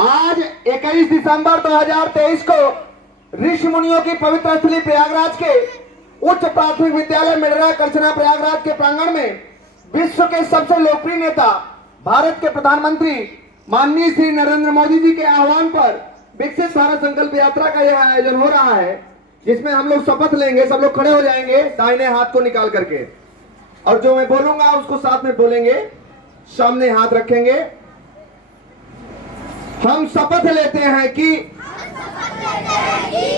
आज 21 दिसंबर 2023 को ऋषि मुनियों की पवित्र स्थली प्रयागराज के उच्च प्राथमिक विद्यालय मिडरा करछना प्रयागराज के प्रांगण में विश्व के सबसे लोकप्रिय नेता भारत के प्रधानमंत्री माननीय श्री नरेंद्र मोदी जी के आह्वान पर विकसित भारत संकल्प यात्रा का यह आयोजन हो रहा है, जिसमें हम लोग शपथ लेंगे। सब लोग खड़े हो जाएंगे दाहिने हाथ को निकाल करके, और जो मैं बोलूंगा उसको साथ में बोलेंगे, सामने हाथ रखेंगे। हम शपथ लेते हैं कि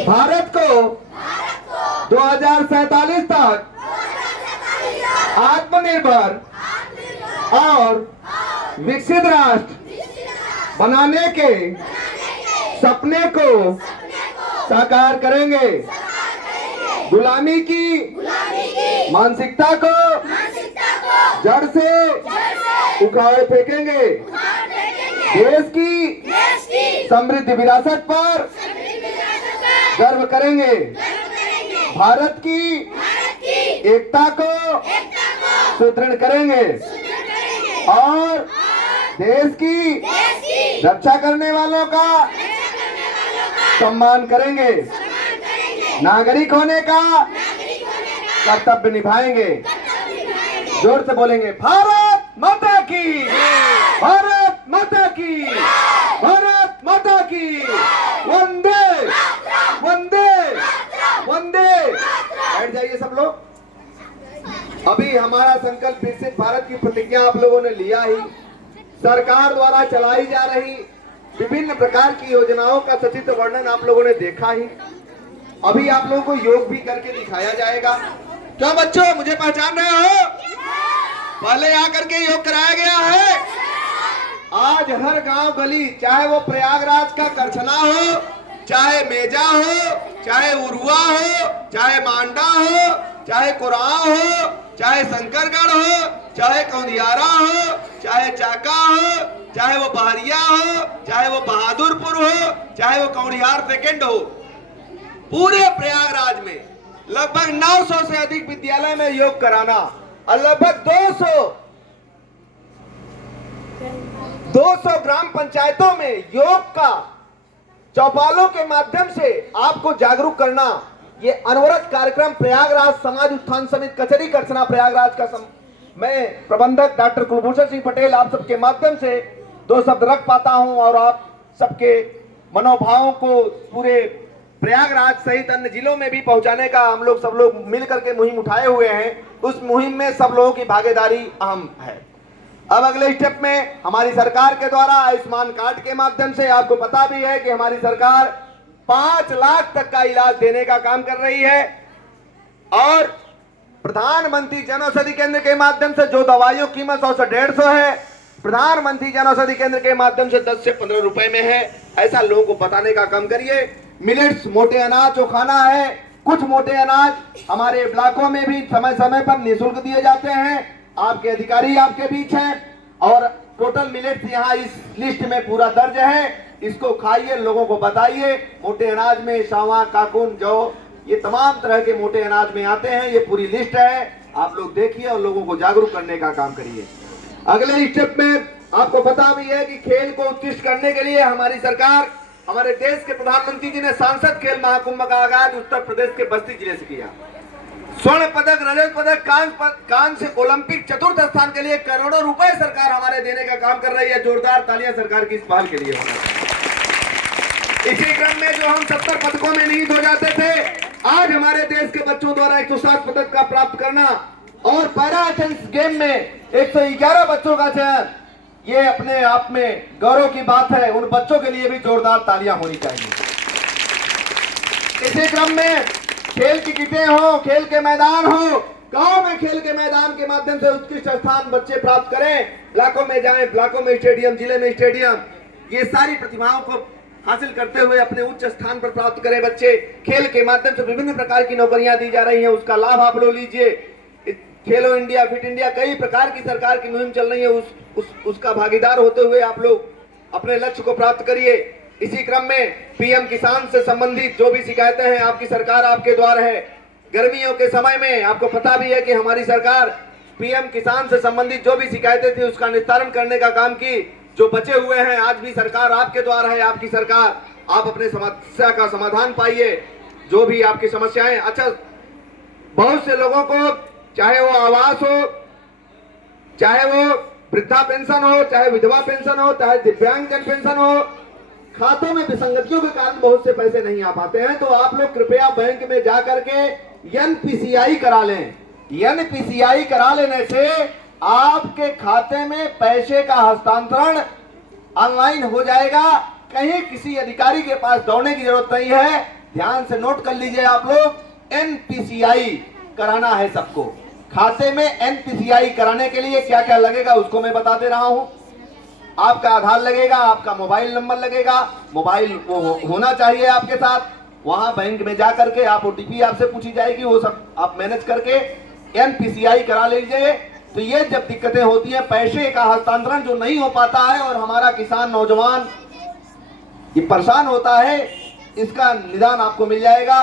भारत को 2047 तक आत्मनिर्भर और विकसित राष्ट्र बनाने के सपने को साकार करेंगे। गुलामी की मानसिकता को जड़ से उखाड़ फेंकेंगे। देश की समृद्ध विरासत पर गर्व करेंगे। भारत की एकता को सुदृढ़ करेंगे और देश की रक्षा करने वालों का सम्मान करेंगे। नागरिक होने का कर्तव्य निभाएंगे। जोर से बोलेंगे, भारत माता की, भारत माता की, भारत माता की, वंदे वंदे वंदे। बैठ जाइए सब लोग। अभी हमारा संकल्प विकसित भारत की प्रतिज्ञा आप लोगों ने लिया ही। सरकार द्वारा चलाई जा रही विभिन्न प्रकार की योजनाओं का सचित्र वर्णन आप लोगों ने देखा ही। अभी आप लोगों को योग भी करके दिखाया जाएगा। क्या बच्चों, मुझे पहचान रहे हो? पहले आकर के योग कराया गया है। आज हर गांव गली, चाहे वो प्रयागराज का करछना हो, चाहे मेजा हो, चाहे उरुआ हो, चाहे मांडा हो, चाहे कुराह हो, चाहे शंकरगढ़ हो, चाहे कौंदियारा हो, चाहे चाका हो, चाहे वो बहरिया हो, चाहे वो बहादुरपुर हो, चाहे वो कौड़ियार सेकंड हो, पूरे प्रयागराज में लगभग 900 से अधिक विद्यालय में योग कराना और लगभग 200 ग्राम पंचायतों में योग का चौपालों के माध्यम से आपको जागरूक करना, ये अनवरत कार्यक्रम प्रयागराज समाज उत्थान समिति कचहरी करछना प्रयागराज का मैं प्रबंधक डॉक्टर कुलभूषण सिंह पटेल आप सबके माध्यम से दो शब्द रख पाता हूं और आप सबके मनोभावों को पूरे प्रयागराज सहित अन्य जिलों में भी पहुंचाने का हम लोग सब लोग मिलकर के मुहिम उठाए हुए हैं। उस मुहिम में सब लोगों की भागीदारी अहम है। अब अगले स्टेप में हमारी सरकार के द्वारा आयुष्मान कार्ड के माध्यम से, आपको पता भी है कि हमारी सरकार 5 लाख तक का इलाज देने का काम कर रही है और प्रधानमंत्री जन औषधि केंद्र के माध्यम से जो दवाइयों की कीमत 100 से 150 है, प्रधानमंत्री जन औषधि केंद्र के माध्यम से 10 से 15 रुपए में है। ऐसा लोगों को बताने का काम करिए। मिलेट्स, मोटे अनाज जो खाना है, कुछ मोटे अनाज हमारे ब्लॉकों में भी समय समय पर निःशुल्क दिए जाते हैं। आपके अधिकारी आपके बीच हैं और टोटल मिलेट्स यहाँ इस लिस्ट में पूरा दर्ज है। इसको खाइए, लोगों को बताइए। मोटे अनाज में सावा, काकुन, जौ, ये तमाम तरह के मोटे अनाज में आते हैं। ये पूरी लिस्ट है, आप लोग देखिए और लोगों को जागरूक करने का काम करिए। अगले स्टेप में आपको पता भी है कि खेल को उत्कृष्ट करने के लिए हमारी सरकार, हमारे देश के प्रधानमंत्री जी ने सांसद खेल महाकुंभ का आगाज उत्तर प्रदेश के बस्ती जिले से किया। स्वर्ण पदक, रजत पदक, कांस्य ओलंपिक चतुर्थ स्थान के लिए करोड़ों रुपए सरकार हमारे देने का काम कर रही है। जोरदार तालियां सरकार की इस पहल के लिए होना चाहिए। इसी क्रम में जो हम 70 पदकों में निहित हो जाते थे, आज हमारे देश के बच्चों द्वारा 160 पदक का प्राप्त करना और पैरा एथलेटिक्स गेम में 111 बच्चों का चयन, ये अपने आप में गौरव की बात है। उन बच्चों के लिए भी जोरदार तालियां होनी चाहिए। इसी क्रम में खेल की किटें हो, खेल के मैदान हो, गांव में खेल के मैदान के माध्यम से उत्कृष्ट स्थान बच्चे प्राप्त करें। ब्लॉकों में जाएं, ब्लॉकों में स्टेडियम, जिले में स्टेडियम, ये सारी प्रतिभाओं को हासिल करते हुए अपने उच्च स्थान पर प्राप्त करें बच्चे। खेल के माध्यम से विभिन्न प्रकार की नौकरियां दी जा रही हैं, उसका लाभ आप लोग लीजिए। खेलो इंडिया, फिट इंडिया, कई प्रकार की सरकार की मुहिम चल रही है, उसका भागीदार होते हुए आप लोग अपने लक्ष्य को प्राप्त करिए। इसी क्रम में पीएम किसान से संबंधित जो भी शिकायतें हैं, आपकी सरकार आपके द्वार है। गर्मियों के समय में आपको पता भी है कि हमारी सरकार पीएम किसान से संबंधित जो भी शिकायतें थी उसका निस्तारण करने का काम की। जो बचे हुए हैं, आज भी सरकार आपके द्वार है, आपकी सरकार, आप अपने समस्या का समाधान पाइए, जो भी आपकी समस्याएं। अच्छा, बहुत से लोगों को, चाहे वो आवास हो, चाहे वो वृद्धा पेंशन हो, चाहे विधवा पेंशन हो, चाहे दिव्यांगजन पेंशन हो, खातों में विसंगतियों के कारण बहुत से पैसे नहीं आ पाते हैं। तो आप लोग कृपया बैंक में जाकर के एनपीसीआई करा लें। एनपीसीआई करा लेने से आपके खाते में पैसे का हस्तांतरण ऑनलाइन हो जाएगा। कहीं किसी अधिकारी के पास दौड़ने की जरूरत नहीं है। ध्यान से नोट कर लीजिए आप लोग, एनपीसीआई कराना है सबको। खाते में एनपीसीआई कराने के लिए क्या क्या लगेगा उसको मैं बता दे रहा हूं। आपका आधार लगेगा, आपका मोबाइल नंबर लगेगा, मोबाइल वो होना चाहिए आपके साथ। वहां बैंक में जाकर के आप ओटीपी आपसे पूछी जाएगी, वो सब आप मैनेज करके एनपीसीआई करा लीजिए। तो ये जब दिक्कतें होती है, पैसे का हस्तांतरण जो नहीं हो पाता है और हमारा किसान नौजवान ये परेशान होता है, इसका निदान आपको मिल जाएगा।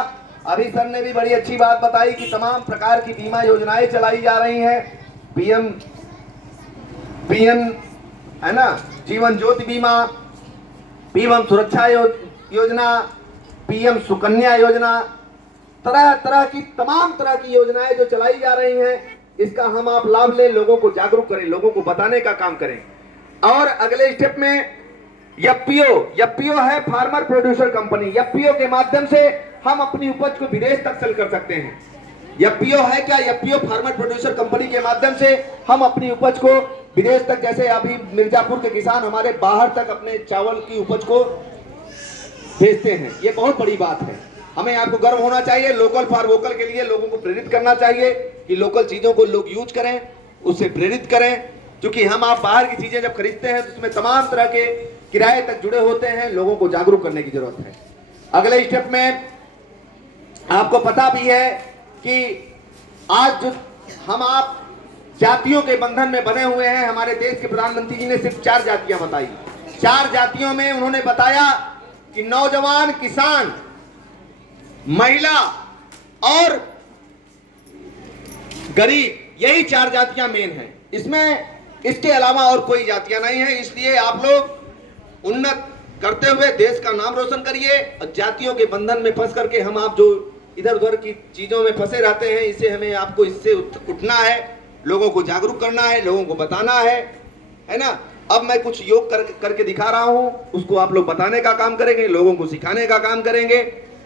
अभी सर ने भी बड़ी अच्छी बात बताई कि तमाम प्रकार की बीमा योजनाएं चलाई जा रही हैं। पीएम है ना, जीवन ज्योति बीमा, पीएम सुरक्षा योजना, पीएम सुकन्या योजना, तरह तरह की तमाम तरह की योजनाएं जो चलाई जा रही हैं, इसका हम आप लाभ लें, लोगों को जागरूक करें, लोगों को बताने का काम करें। और अगले स्टेप में एफपीओ है फार्मर प्रोड्यूसर कंपनी। एफपीओ के माध्यम से हम अपनी उपज को विदेश तक सेल कर सकते हैं। एफपीओ है क्या? एफपीओ फार्मर प्रोड्यूसर कंपनी के माध्यम से हम अपनी उपज को विदेश तक, जैसे अभी मिर्जापुर के किसान हमारे बाहर तक अपने चावल की उपज को भेजते हैं। ये बहुत बड़ी बात है, हमें आपको गर्व होना चाहिए। लोकल फॉर वोकल के लिए लोगों को प्रेरित करना चाहिए कि लोकल चीजों को लोग यूज करें, उससे प्रेरित करें। क्योंकि हम आप बाहर की चीजें जब खरीदते हैं तो उसमें तमाम तरह के किराए तक जुड़े होते हैं। लोगों को जागरूक करने की जरूरत है। अगले स्टेप में आपको पता भी है कि आज जो हम आप जातियों के बंधन में बने हुए हैं, हमारे देश के प्रधानमंत्री जी ने सिर्फ 4 जातियां बताई। 4 जातियों में उन्होंने बताया कि नौजवान, किसान, महिला और गरीब, यही 4 जातियां मेन हैं। इसके अलावा और कोई जातियां नहीं है। इसलिए आप लोग उन्नत करते हुए देश का नाम रोशन करिए। और जातियों के बंधन में फंस करके हम आप जो इधर उधर की चीजों में फंसे रहते हैं, इससे हमें आपको इससे उठना है, लोगों को जागरूक करना है, लोगों को बताना है ना। अब मैं कुछ योग करके दिखा रहा हूं, उसको आप लोग बताने का काम करेंगे, लोगों को सिखाने का काम करेंगे।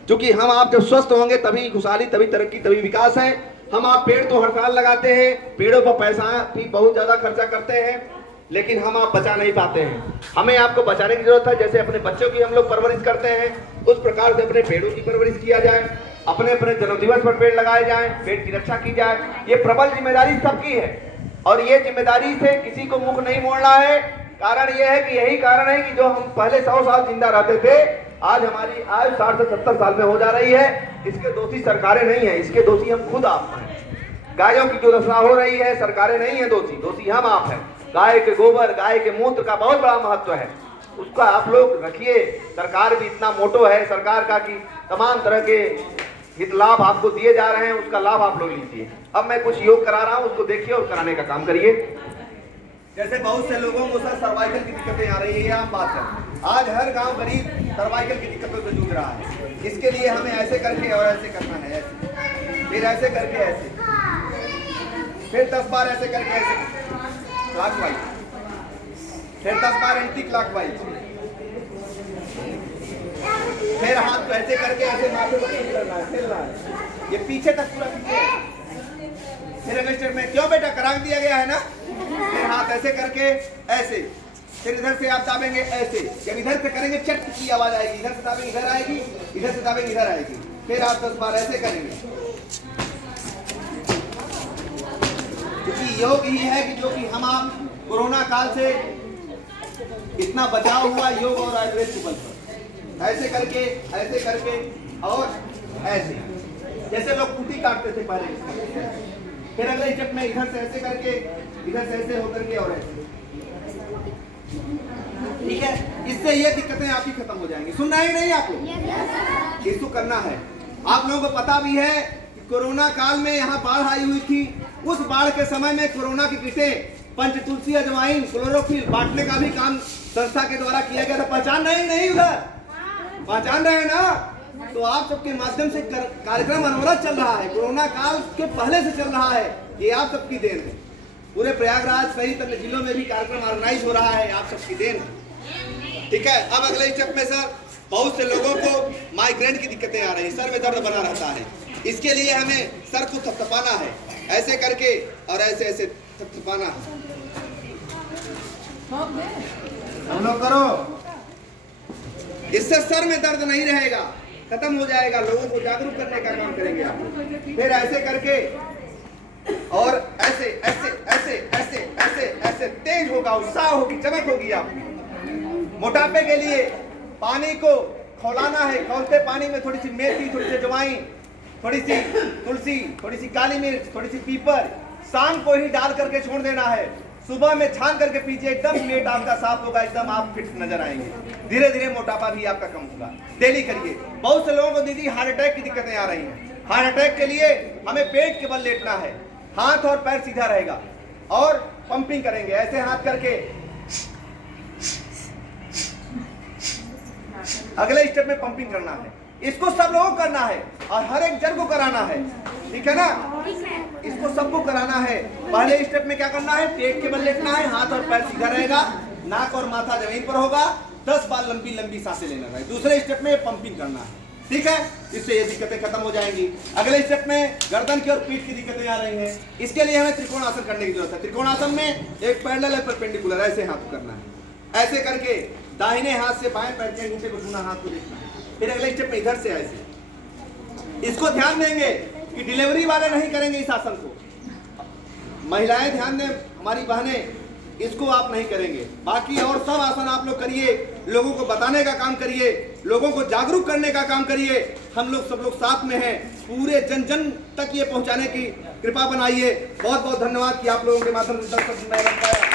क्योंकि हम आप जब स्वस्थ होंगे तभी खुशहाली, तभी तरक्की, तभी विकास है। हम आप पेड़ तो हर साल लगाते हैं, पेड़ों पर पैसा भी बहुत ज्यादा खर्चा करते हैं, लेकिन हम आप बचा नहीं पाते हैं। हमें आपको बचाने की जरूरत है। जैसे अपने बच्चों की हम लोग परवरिश करते हैं, उस प्रकार से अपने पेड़ों की परवरिश किया जाए। अपने जन्मदिवस पर पेड़ लगाए जाए, पेड़ की रक्षा की जाए। ये प्रबल जिम्मेदारी सबकी है और ये जिम्मेदारी से किसी को मुख नहीं मोड़ना है। कारण ये है कि यही कारण है कि जो हम पहले 100 साल जिंदा रहते थे, आज हमारी आयु 60 से 70 साल में हो जा रही है। इसके दोषी सरकारें नहीं है, इसके दोषी हम खुद आप हैं। गायों की जो दशा हो रही है, सरकारें नहीं है दोषी हम आप हैं। गाय के गोबर, गाय के मूत्र का बहुत बड़ा महत्व है, उसका आप लोग रखिए। सरकार भी इतना मोटो है सरकार का कि तमाम तरह के हित लाभ आपको दिए जा रहे हैं, उसका लाभ आप लोग लीजिए। अब मैं कुछ योग करा रहा हूं, उसको देखिए और कराने का काम करिए। जैसे बहुत से लोगों को सर सर्वाइकल की दिक्कतें आ रही है, ये आम बात है। आज हर गांव गरीब सर्वाइकल की दिक्कतों से जूझ रहा है। इसके लिए हमें ऐसे करके और ऐसे करना है, ऐसे, फिर ऐसे करके ऐसे, फिर 10 बार ऐसे करके ऐसे क्लॉकवाइज, फिर 10 बार एंटी क्लॉकवाइज, फिर हाथ को ऐसे करके ऐसे माथे को हिलाना है, ये पीछे तक पूरा पीछे। फिर अगले स्टेप में, क्यों बेटा करा दिया गया है ना, फिर हाथ ऐसे करके ऐसे, फिर इधर से आप दाबेंगे ऐसे। जब इधर से करेंगे चट की आवाज आएगी, इधर से दाबेंगे इधर आएगी, इधर से दाबेंगे इधर आएगी। फिर आप 10 बार ऐसे करेंगे। क्योंकि योग ही है कि जो कि हम आप कोरोना काल से इतना बचाव हुआ योग और आयुर्वेद के बल पर। ऐसे करके और ऐसे, जैसे लोग कुटी काटते थे पहले। फिर अगले स्टेप में इधर से ऐसे करके, इधर से ऐसे होकर के और ऐसे। ठीक है, इससे ये दिक्कतें आपकी खत्म हो जाएंगी। सुनना ही नहीं आपको, इसको करना है। आप लोगों को पता भी है कि कोरोना काल में यहाँ बाढ़ आई हुई थी। उस बाढ़ के समय में कोरोना की किटें पंचतुलसी, अजवाइन, क्लोरोफिल बांटने का भी काम संस्था के द्वारा किया गया था। पहचान नहीं नहीं उधर पहचान रहे हैं ना? तो आप सबके माध्यम से कार्यक्रम अनवरत चल रहा है, कोरोना काल के पहले से चल रहा है, ये आप सबकी देन है। पूरे प्रयागराज सहित अन्य जिलों में भी कार्यक्रम ऑर्गेनाइज हो रहा है, आप सबकी देन है। ठीक है, अब अगले स्टेप में सर, बहुत से लोगों को माइग्रेन की दिक्कतें आ रही है, सर में दर्द बना रहता है। इसके लिए हमें सर को थपथपाना है, ऐसे करके और ऐसे ऐसे थपथपाना है। हम लोग करो, इससे सर में दर्द नहीं रहेगा, खत्म हो जाएगा। लोगों को जागरूक करने का काम करेंगे आप। फिर ऐसे करके और ऐसे ऐसे ऐसे ऐसे ऐसे ऐसे तेज होगा, उत्साह होगी, चमक होगी। आप मोटापे के लिए पानी को खौलाना है, खौलते पानी में थोड़ी सी मेथी, थोड़ी सी अजवाइन, थोड़ी सी तुलसी, थोड़ी सी काली मिर्च, थोड़ी सी पीपर शाम को ही डाल करके छोड़ देना है। सुबह में छान करके पीजिए, एकदम पेट आपका साफ होगा, एकदम आप फिट नजर आएंगे। धीरे धीरे मोटापा भी आपका कम होगा। डेली करिए। बहुत से लोगों को दीदी हार्ट अटैक की दिक्कतें आ रही हैं। हार्ट अटैक के लिए हमें पेट के बल लेटना है, हाथ और पैर सीधा रहेगा और पंपिंग करेंगे, ऐसे हाथ करके। अगले स्टेप में पंपिंग करना है, इसको सब लोगों को करना है और हर एक जन को कराना है। ठीक है ना? इसको सबको कराना है। पहले स्टेप में क्या करना है? पेट के बल लेटना है, हाथ और पैर सीधा रहेगा, नाक और माथा जमीन पर होगा, 10 बार लंबी लंबी सांसें लेना है। दूसरे स्टेप में पंपिंग करना है। ठीक है, इससे ये दिक्कतें खत्म हो जाएंगी। अगले स्टेप में गर्दन की और पीठ की दिक्कतें आ रही हैं, इसके लिए हमें त्रिकोणासन करने की जरूरत है। त्रिकोणासन में एक पैरेलल है, परपेंडिकुलर, ऐसे हाथ करना है। ऐसे करके दाहिने हाथ से बाएं पैर के अंगूठे को छूना, हाथ को देखना है। फिर अगले स्टेप में इधर से ऐसे। इसको ध्यान देंगे कि डिलीवरी वाले नहीं करेंगे इस आसन को, महिलाएं ध्यान दें, हमारी बहनें, इसको आप नहीं करेंगे। बाकी और सब आसन आप लोग करिए, लोगों को बताने का काम करिए, लोगों को जागरूक करने का काम करिए। हम लोग सब लोग साथ में हैं, पूरे जन जन तक ये पहुंचाने की कृपा बनाइए। बहुत बहुत धन्यवाद कि आप लोगों के माध्यम से दर्शक मैं बन पाया।